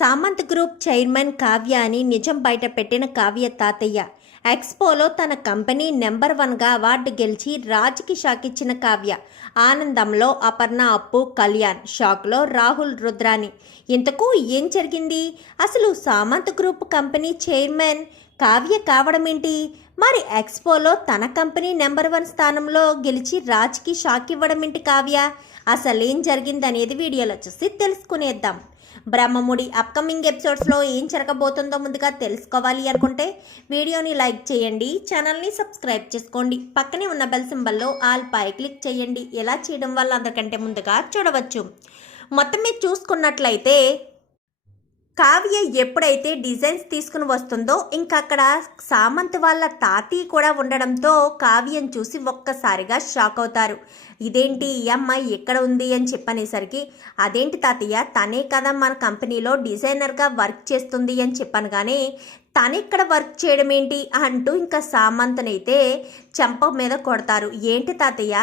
Samanth group chairman Kavya అని నిజం బయట పెట్టిన కావ్య తాతయ్య. ఎక్స్పోలో తన కంపెనీ నెంబర్ 1గా అవార్డు గెలిచి రాజ్కి షాక్ ఇచ్చిన కావ్య. ఆనందంలో అపర్ణ, అప్పు, కళ్యాణ్. షాక్లో రాహుల్, రుద్రాని. ఇంతకు ఏం జరిగింది? అసలు Samant group company chairman Kavya కావడం ఏంటి? మరి ఎక్స్పోలో తన కంపెనీ నెంబర్ 1 స్థానంలో గెలిచి రాజ్కి షాక్ ఇవ్వడం ఏంటి కావ్య? అసలేం జరిగిందనేది వీడియోలో చూసి తెలుసుకునేద్దాం. బ్రహ్మముడి అప్కమింగ్ ఎపిసోడ్స్లో ఏం జరగబోతుందో ముందుగా తెలుసుకోవాలి అనుకుంటే వీడియోని లైక్ చేయండి, ఛానల్ని సబ్స్క్రైబ్ చేసుకోండి, పక్కనే ఉన్న బెల్ సింబల్లో ఆల్ పై క్లిక్ చేయండి. ఎలా చేయడం వల్ల అందరికంటే ముందుగా చూడవచ్చు. మొత్తం మీద చూసుకున్నట్లయితే కావ్య ఎప్పుడైతే డిజైన్స్ తీసుకుని వస్తుందో ఇంకా అక్కడ సామంత్ వాళ్ళ తాతయ్య కూడా ఉండడంతో కావ్యం చూసి ఒక్కసారిగా షాక్ అవుతారు. ఇదేంటి ఈ అమ్మాయి ఎక్కడ ఉంది అని చెప్పనేసరికి, అదేంటి తాతయ్య, తనే కదా మన కంపెనీలో డిజైనర్గా వర్క్ చేస్తుంది అని చెప్పాను, కానీ తను ఇక్కడ వర్క్ చేయడం ఏంటి అంటూ ఇంకా సామంత్నైతే చెంప మీద కొడతారు. ఏంటి తాతయ్య,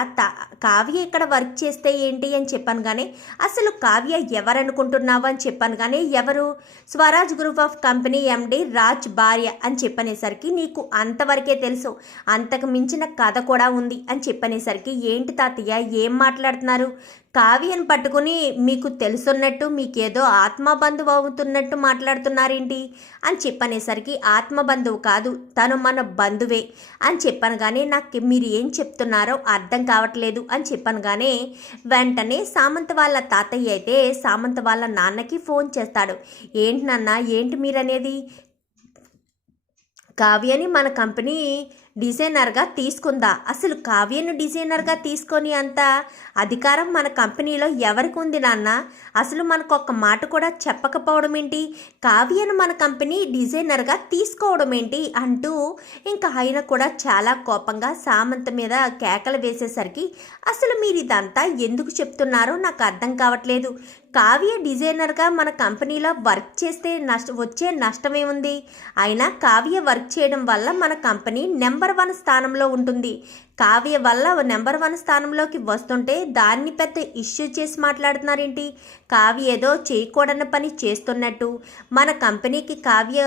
కావ్య ఇక్కడ వర్క్ చేస్తే ఏంటి అని చెప్పాను, కానీ అసలు కావ్య ఎవరనుకుంటున్నావు అని చెప్పాను, కానీ ఎవరు? Swaraj group of company MD Raj భార్య అని చెప్పనేసరికి, నీకు అంతవరకే తెలుసు, అంతకు మించిన కథ కూడా ఉంది అని చెప్పనేసరికి, ఏంటి తాతయ్య ఏం మాట్లాడుతున్నారు? కావ్యను పట్టుకుని మీకు తెలుసున్నట్టు, మీకేదో ఆత్మబంధువు అవుతున్నట్టు మాట్లాడుతున్నారేంటి అని చెప్పనేసరికి, ఆత్మబంధువు కాదు, తను మన బంధువే అని చెప్పాను, కానీ నాకు మీరు ఏం చెప్తున్నారో అర్థం కావట్లేదు అని చెప్పాను. కానీ వెంటనే సామంత్ వాళ్ళ తాతయ్య అయితే సామంత్ వాళ్ళ నాన్నకి ఫోన్ చేస్తాడు. ఏంటి నాన్న, ఏంటి మీరనేది? కావ్యని మన కంపెనీ డిజైనర్గా తీసుకుందా? అసలు కావ్యను డిజైనర్గా తీసుకొని అంత అధికారం మన కంపెనీలో ఎవరికి ఉంది నాన్న? అసలు మనకు ఒక్క మాట కూడా చెప్పకపోవడం ఏంటి? కావ్యను మన కంపెనీ డిజైనర్గా తీసుకోవడం ఏంటి అంటూ ఇంకా ఆయన కూడా చాలా కోపంగా సామంత్ మీద కేకలు వేసేసరికి, అసలు మీరు ఇదంతా ఎందుకు చెప్తున్నారో నాకు అర్థం కావట్లేదు. కావ్య డిజైనర్గా మన కంపెనీలో వర్క్ చేస్తే వచ్చే నష్టమేముంది? అయినా కావ్య వర్క్ చేయడం వల్ల మన కంపెనీ నెంబర్ 1 స్థానంలో ఉంటుంది. కావ్య వల్ల నెంబర్ 1 స్థానంలోకి వస్తుంటే దాన్ని పెద్ద ఇష్యూ చేసి మాట్లాడుతున్నారేంటి? కావ్య ఏదో చేయకూడని పని చేస్తున్నట్టు, మన కంపెనీకి కావ్య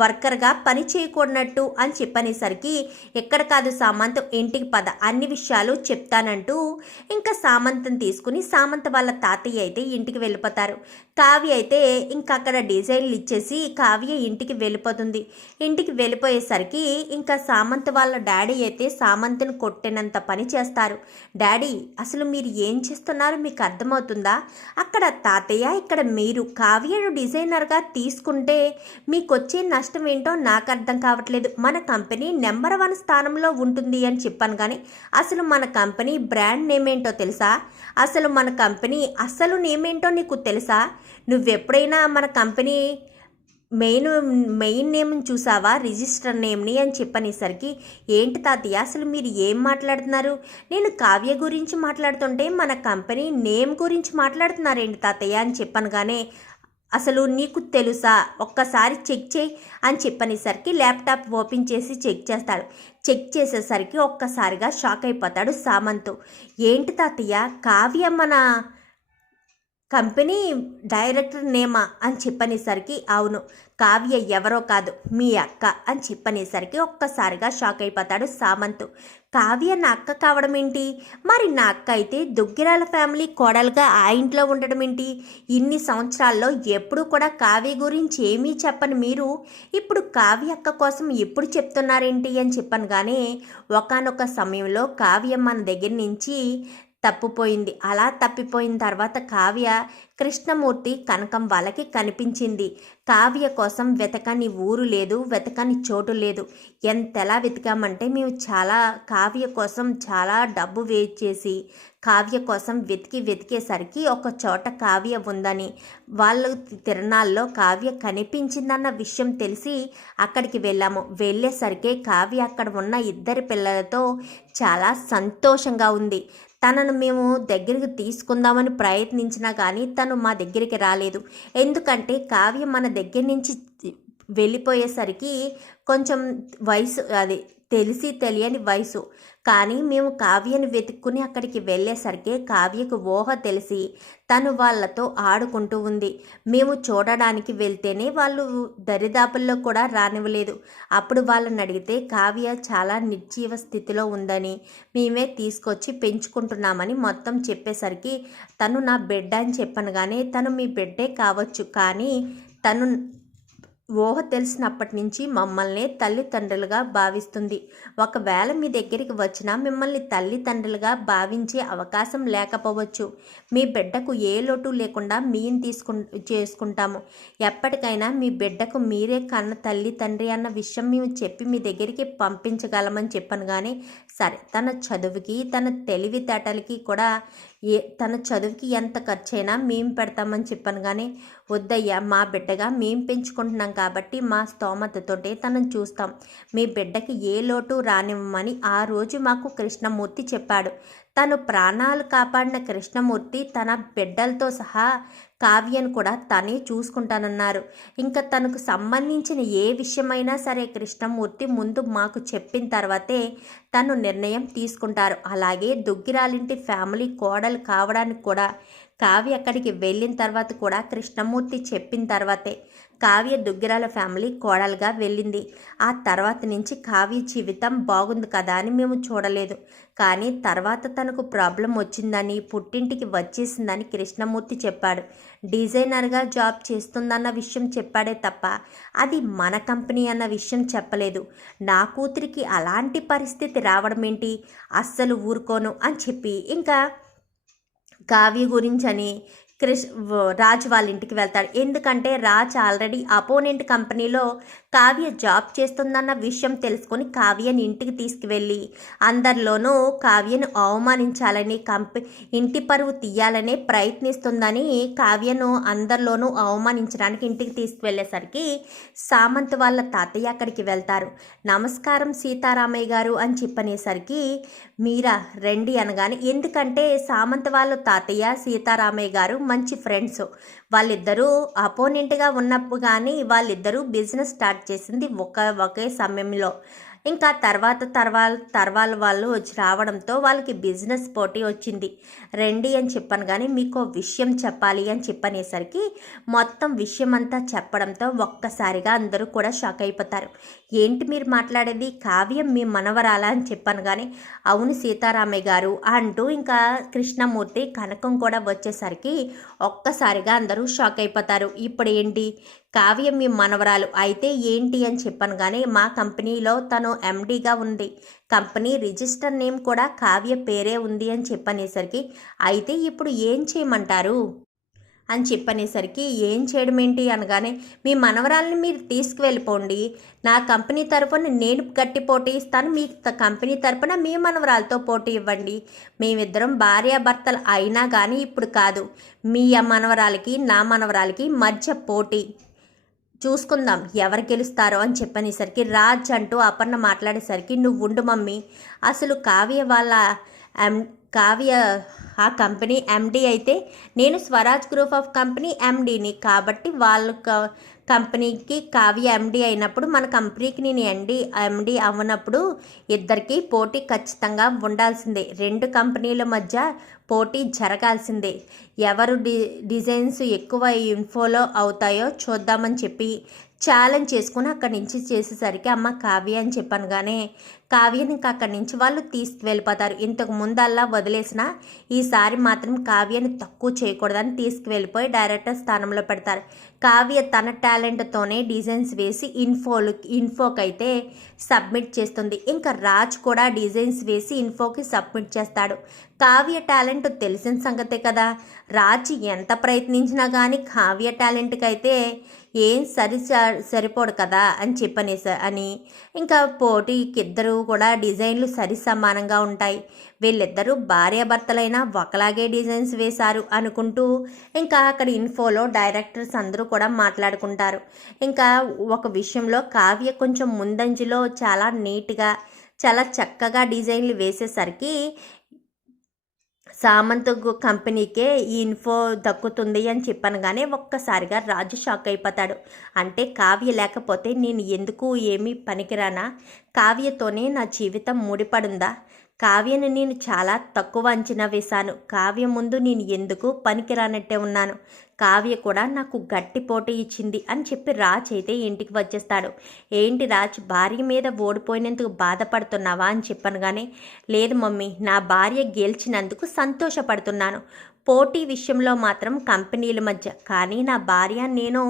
వర్కర్గా పని చేయకూడనట్టు అని చెప్పనేసరికి, ఎక్కడ కాదు సామంత్, ఇంటికి పద, అన్ని విషయాలు చెప్తానంటూ ఇంకా సామంత్ని తీసుకుని సామంత్ వాళ్ళ తాతయ్య అయితే ఇంటికి వెళ్ళిపోతారు. కావ్య అయితే ఇంకా అక్కడ డిజైన్లు ఇచ్చేసి కావ్య ఇంటికి వెళ్ళిపోతుంది. ఇంటికి వెళ్ళిపోయేసరికి ఇంకా సామంత్ వాళ్ళ డాడీ అయితే సామంత్ని కొట్టినంత పని చేస్తారు. డాడీ, అసలు మీరు ఏం చేస్తున్నారో మీకు అర్థమవుతుందా? అక్కడ తాతయ్య, ఇక్కడ మీరు కావ్యను డిజైనర్గా తీసుకుంటే మీకు వచ్చే నష్టం ఏంటో నాకు అర్థం కావట్లేదు. మన కంపెనీ నెంబర్ 1 స్థానంలో ఉంటుంది అని చెప్పాను, కానీ అసలు మన కంపెనీ బ్రాండ్ నేమ్ ఏంటో తెలుసా? అసలు మన కంపెనీ అసలు నేమ్ ఏంటో నీకు తెలుసా? నువ్వెప్పుడైనా మన కంపెనీ మెయిన్ నేమ్ని చూసావా, రిజిస్టర్ నేమ్ని అని చెప్పనేసరికి, ఏంటి తాతయ్య, అసలు మీరు ఏం మాట్లాడుతున్నారు? నేను కావ్య గురించి మాట్లాడుతుంటే మన కంపెనీ నేమ్ గురించి మాట్లాడుతున్నారేంటి తాతయ్య అని చెప్పాను, కానీ అసలు నీకు తెలుసా, ఒక్కసారి చెక్ చేయి అని చెప్పనేసరికి ల్యాప్టాప్ ఓపెన్ చేసి చెక్ చేస్తాడు. చెక్ చేసేసరికి ఒక్కసారిగా షాక్ అయిపోతాడు సామంత్. ఏంటి తాతయ్య, కావ్య మన కంపెనీ డైరెక్టర్ నేమా అని చెప్పనేసరికి, అవును, కావ్య ఎవరో కాదు, మీ అక్క అని చెప్పనేసరికి ఒక్కసారిగా షాక్ అయిపోతాడు సామంత్. కావ్య నా అక్క కావడం ఏంటి? మరి నా అక్క అయితే దుగ్గిరాల ఫ్యామిలీ కోడలుగా ఆ ఇంట్లో ఉండడం ఏంటి? ఇన్ని సంవత్సరాల్లో ఎప్పుడు కూడా కావ్య గురించి ఏమీ చెప్పని మీరు ఇప్పుడు కావ్య అక్క కోసం ఎప్పుడు చెప్తున్నారేంటి అని చెప్పాను, కానీ ఒకానొక సమయంలో కావ్య మన దగ్గర నుంచి తప్పిపోయింది. అలా తప్పిపోయిన తర్వాత కావ్య కృష్ణమూర్తి, కనకం వాళ్ళకి కనిపించింది. కావ్య కోసం వెతకని ఊరు లేదు, వెతకని చోటు లేదు. ఎంతలా వెతికామంటే మేము కావ్య కోసం చాలా డబ్బు వేస్ట్ చేసి కావ్య కోసం వెతికేసరికి ఒక చోట కావ్య ఉందని, వాళ్ళు తిరణాల్లో కావ్య కనిపించిందన్న విషయం తెలిసి అక్కడికి వెళ్ళాము. వెళ్ళేసరికి కావ్య అక్కడ ఉన్న 2 పిల్లలతో చాలా సంతోషంగా ఉంది. తనను మేము దగ్గరికి తీసుకుందామని ప్రయత్నించినా కానీ తను మా దగ్గరికి రాలేదు. ఎందుకంటే కావ్య మన దగ్గర నుంచి వెళ్ళిపోయేసరికి కొంచెం వయసు తెలిసి తెలియని వయసు. కానీ మేము కావ్యను వెతుక్కుని అక్కడికి వెళ్ళేసరికి కావ్యకు ఊహ తెలిసి తను వాళ్ళతో ఆడుకుంటూ ఉంది. మేము చూడడానికి వెళ్తేనే వాళ్ళు దరిదాపుల్లో కూడా రానివ్వలేదు. అప్పుడు వాళ్ళని అడిగితే కావ్య చాలా నిర్జీవ స్థితిలో ఉందని, మేమే తీసుకొచ్చి పెంచుకుంటున్నామని మొత్తం చెప్పేసరికి తను నా బిడ్డ అని చెప్పాను. కానీ తను మీ బిడ్డే కావచ్చు, కానీ తను ఊహ తెలిసినప్పటి నుంచి మమ్మల్ని తల్లిదండ్రులుగా భావిస్తుంది. ఒకవేళ మీ దగ్గరికి వచ్చినా మిమ్మల్ని తల్లిదండ్రులుగా భావించే అవకాశం లేకపోవచ్చు. మీ బిడ్డకు ఏ లోటు లేకుండా మేము చేసుకుంటాము. ఎప్పటికైనా మీ బిడ్డకు మీరే కన్న తల్లి తండ్రి అన్న విషయం మేము చెప్పి మీ దగ్గరికి పంపించగలమని చెప్పాను. కానీ సరే, తన చదువుకి తన తెలివితేటలకి కూడా తన చదువుకి ఎంత ఖర్చైనా మేము పెడతామని చెప్పాను. కానీ వద్దయ్యా, మా బిడ్డగా మేము పెంచుకుంటున్నాం కాబట్టి మా స్తోమతతోటే తనను చూస్తాం. మీ బిడ్డకి ఏ లోటు రానివ్వమని ఆ రోజు మాకు కృష్ణమూర్తి చెప్పాడు. తను ప్రాణాలు కాపాడిన కృష్ణమూర్తి తన బిడ్డలతో సహా కావ్యను కూడా తనే చూసుకుంటానన్నారు. ఇంకా తనకు సంబంధించిన ఏ విషయమైనా సరే కృష్ణమూర్తి ముందు మాకు చెప్పిన తర్వాతే తను నిర్ణయం తీసుకుంటారు. అలాగే దుగ్గిరాలింటి ఫ్యామిలీ కోడలు కావడానికి కూడా కావ్య అక్కడికి వెళ్ళిన తర్వాత కూడా కృష్ణమూర్తి చెప్పిన తర్వాతే కావ్య దుగ్గిరాల ఫ్యామిలీ కోడలుగా వెళ్ళింది. ఆ తర్వాత నుంచి కావ్య జీవితం బాగుంది కదా అని మేము చూడలేదు. కానీ తర్వాత తనకు ప్రాబ్లం వచ్చిందని, పుట్టింటికి వచ్చేసిందని కృష్ణమూర్తి చెప్పాడు. డిజైనర్గా జాబ్ చేస్తుందన్న విషయం చెప్పాడే తప్ప అది మన కంపెనీ అన్న విషయం చెప్పలేదు. నా కూతురికి అలాంటి పరిస్థితి రావడం ఏంటి, అస్సలు ఊరుకోను అని చెప్పి ఇంకా కావ్య గురించని రాజ్ వాళ్ళ ఇంటికి వెళ్తాడు. ఎందుకంటే రాజ్ ఆల్రెడీ అపోనెంట్ కంపెనీలో కావ్య జాబ్ చేస్తుందన్న విషయం తెలుసుకొని కావ్యని ఇంటికి తీసుకువెళ్ళి అందరిలోనూ కావ్యను అవమానించాలని, ఇంటి పరువు తీయాలనే ప్రయత్నిస్తుందని కావ్యను అందరిలోనూ అవమానించడానికి ఇంటికి తీసుకువెళ్ళేసరికి సామంత్ వాళ్ళ తాతయ్య అక్కడికి వెళ్తారు. నమస్కారం సీతారామయ్య గారు అని చెప్పనేసరికి మీరా రండి అనగానే, ఎందుకంటే సామంత్ వాళ్ళ తాతయ్య సీతారామయ్య గారు మంచి ఫ్రెండ్స్. వాళ్ళిద్దరూ అపోనెంట్గా ఉన్నప్పుడు కానీ వాళ్ళిద్దరూ బిజినెస్ స్టార్ట్ చేసింది ఒకే సమయంలో. ఇంకా తర్వాత వాళ్ళు వచ్చి రావడంతో వాళ్ళకి బిజినెస్ పోటీ వచ్చింది. రండి అని చెప్పాను. కానీ మీకు విషయం చెప్పాలి అని చెప్పనేసరికి మొత్తం విషయం అంతా చెప్పడంతో ఒక్కసారిగా అందరూ కూడా షాక్ అయిపోతారు. ఏంటి మీరు మాట్లాడేది, కావ్యం మీ మనవరాలా అని చెప్పాను. కానీ అవును సీతారామయ్య గారు అంటూ ఇంకా కృష్ణమూర్తి కనకం కూడా వచ్చేసరికి ఒక్కసారిగా అందరూ షాక్ అయిపోతారు. ఇప్పుడు ఏంటి, కావ్య మీ మనవరాలు అయితే ఏంటి అని చెప్పాను. కానీ మా కంపెనీలో తను ఎండీగా ఉంది, కంపెనీ రిజిస్టర్ నేమ్ కూడా కావ్య పేరే ఉంది అని చెప్పనేసరికి అయితే ఇప్పుడు ఏం చేయమంటారు అని చెప్పనేసరికి ఏం చేయడం ఏంటి అనగానే, మీ మనవరాలని మీరు తీసుకువెళ్ళిపోండి, నా కంపెనీ తరఫున నేను గట్టి పోటీ ఇస్తాను, మీ కంపెనీ తరఫున మీ మనవరాలతో పోటీ ఇవ్వండి, మేమిద్దరం భార్యాభర్తలు అయినా కానీ ఇప్పుడు కాదు, మీ మనవరాలకి నా మనవరాలకి మధ్య పోటీ చూసుకుందాం ఎవరు గెలుస్తారో అని చెప్పనేసరికి రాజ్ అంటూ అపర్ణ మాట్లాడేసరికి, నువ్వు ఉండు మమ్మీ, అసలు కావ్య ఆ కంపెనీ ఎండీ అయితే నేను స్వరాజ్ గ్రూప్ ఆఫ్ కంపెనీ ఎండీని, కాబట్టి వాళ్ళ కంపెనీకి కావ్య ఎండీ అయినప్పుడు మన కంపెనీకి నేను ఎండీ అవ్వనప్పుడు ఇద్దరికి పోటీ ఖచ్చితంగా ఉండాల్సిందే, రెండు కంపెనీల మధ్య పోటీ జరగాల్సిందే, ఎవరు డిజైన్స్ ఎక్కువ ఇన్ఫోలో అవుతాయో చూద్దామని చెప్పి ఛాలెంజ్ చేసుకుని అక్కడి నుంచి చేసేసరికి అమ్మ కావ్య అని చెప్పాను. కానీ కావ్యని ఇంకా అక్కడి నుంచి వాళ్ళు తీసుకువెళ్ళిపోతారు. ఇంతకు ముందల్లా వదిలేసిన ఈసారి మాత్రం కావ్యని తక్కువ చేయకూడదని తీసుకువెళ్ళిపోయి డైరెక్టర్ స్థానంలో పెడతారు. కావ్య తన టాలెంట్తోనే డిజైన్స్ వేసి ఇన్ఫోకి అయితే సబ్మిట్ చేస్తుంది. ఇంకా రాజ్ కూడా డిజైన్స్ వేసి ఇన్ఫోకి సబ్మిట్ చేస్తాడు. కావ్య టాలెంట్ తెలిసిన సంగతే కదా, రాజ్ ఎంత ప్రయత్నించినా కానీ కావ్య టాలెంట్కి అయితే ఏం సరిపోడు కదా అని అని ఇంకా పోటీకి ఇద్దరు కూడా డిజైన్లు సరి సమానంగా ఉంటాయి, వీళ్ళిద్దరూ భార్యాభర్తలైనా ఒకలాగే డిజైన్స్ వేశారు అనుకుంటూ ఇంకా అక్కడ ఇన్ఫోలో డైరెక్టర్స్ అందరూ కూడా మాట్లాడుకుంటారు. ఇంకా ఒక విషయంలో కావ్య కొంచెం ముందంజలో చాలా నీట్గా చాలా చక్కగా డిజైన్లు వేసేసరికి కంపెనీకే ఈ ఇన్ఫో దక్కుతుంది అని చెప్పాను. కానీ ఒక్కసారిగా రాజు షాక్ అయిపోతాడు. అంటే కావ్య లేకపోతే నేను ఎందుకు ఏమీ పనికిరానా? కావ్యతోనే నా జీవితం ముడిపడుందా? కావ్యను నేను చాలా తక్కువ అంచనా వేశాను. కావ్య ముందు నేను ఎందుకు పనికిరానట్టే ఉన్నాను. కావ్య కూడా నాకు గట్టి పోటీ ఇచ్చింది అని చెప్పి రాజ్ అయితే ఇంటికి వచ్చేస్తాడు. ఏంటి రాజ్, భార్య మీద ఓడిపోయినందుకు బాధపడుతున్నావా అని చెప్పాను. కానీ లేదు మమ్మీ, నా భార్య గెలిచినందుకు సంతోషపడుతున్నాను. పోటీ విషయంలో మాత్రం కంపెనీల మధ్య, కానీ నా భార్య నేను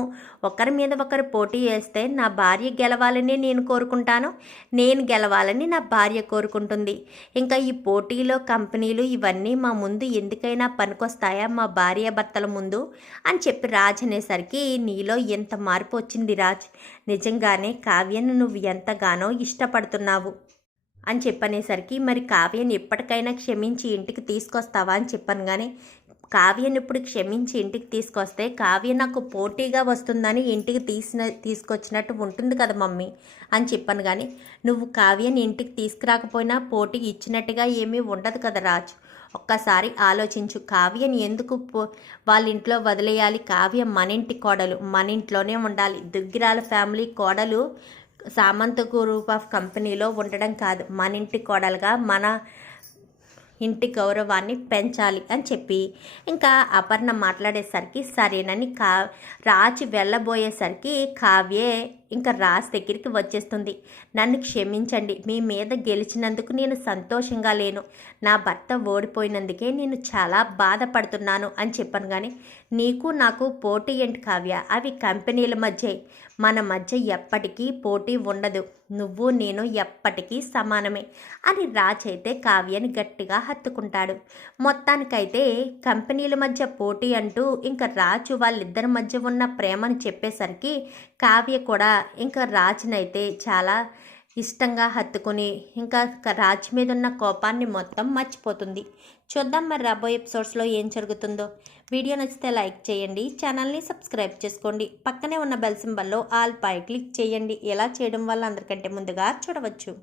ఒకరి మీద ఒకరు పోటీ చేస్తే నా భార్య గెలవాలని నేను కోరుకుంటాను, నేను గెలవాలని నా భార్య కోరుకుంటుంది. ఇంకా ఈ పోటీలో కంపెనీలు ఇవన్నీ మా ముందు ఎందుకైనా పనికొస్తాయా, మా భార్యాభర్తల ముందు అని చెప్పి రాజ్ అనేసరికి నీలో ఎంత మార్పు వచ్చింది రాజ్, నిజంగానే కావ్యను నువ్వు ఎంతగానో ఇష్టపడుతున్నావు అని చెప్పనేసరికి మరి కావ్యని ఎప్పటికైనా క్షమించి ఇంటికి తీసుకొస్తావా అని చెప్పాను. కానీ కావ్యని ఇప్పుడు క్షమించి ఇంటికి తీసుకొస్తే కావ్య నాకు పోటీగా వస్తుందని ఇంటికి తీసుకొచ్చినట్టు ఉంటుంది కదా మమ్మీ అని చెప్పాను. కానీ నువ్వు కావ్యని ఇంటికి తీసుకురాకపోయినా పోటీ ఇచ్చినట్టుగా ఏమీ ఉండదు కదా రాజ్. ఒక్కసారి ఆలోచించు, కావ్యని ఎందుకు వాళ్ళ ఇంట్లో వదిలేయాలి? కావ్య మన ఇంటి కోడలు, మన ఇంట్లోనే ఉండాలి. దుగ్గిరాల ఫ్యామిలీ కోడలు సామంత గ్రూప్ ఆఫ్ కంపెనీలో ఉండడం కాదు, మన ఇంటి కోడలుగా మన ఇంటి గౌరవాన్ని పెంచాలి అని చెప్పి ఇంకా అపర్ణ మాట్లాడేసరికి సరేనని రాజు వెళ్ళబోయేసరికి కావ్యే ఇంకా రాజ్ దగ్గరికి వచ్చేస్తుంది. నన్ను క్షమించండి, మీ మీద గెలిచినందుకు నేను సంతోషంగా లేను, నా భర్త ఓడిపోయినందుకే నేను చాలా బాధపడుతున్నాను అని చెప్పాను. కానీ నీకు నాకు పోటీ ఏంటి కావ్య, అవి కంపెనీల మధ్య, మన మధ్య ఎప్పటికీ పోటీ ఉండదు, నువ్వు నేను ఎప్పటికీ సమానమే అని రాజ్ అయితే కావ్యని గట్టిగా హత్తుకుంటాడు. మొత్తానికైతే కంపెనీల మధ్య పోటీ అంటూ ఇంకా రాజు వాళ్ళిద్దరి మధ్య ఉన్న ప్రేమను చెప్పేసరికి కావ్య కూడా ఇంకా రాజునైతే చాలా ఇష్టంగా హత్తుకుని ఇంకా రాజు మీద ఉన్న కోపాన్ని మొత్తం మర్చిపోతుంది. చూద్దాం మరి రాబోయే ఎపిసోడ్స్లో ఏం జరుగుతుందో. వీడియో నచ్చితే లైక్ చేయండి, ఛానల్ని సబ్స్క్రైబ్ చేసుకోండి, పక్కనే ఉన్న బెల్ సింబల్లో ఆల్ పై క్లిక్ చేయండి. ఎలా చేయడం వల్ల అందరికంటే ముందుగా చూడవచ్చు.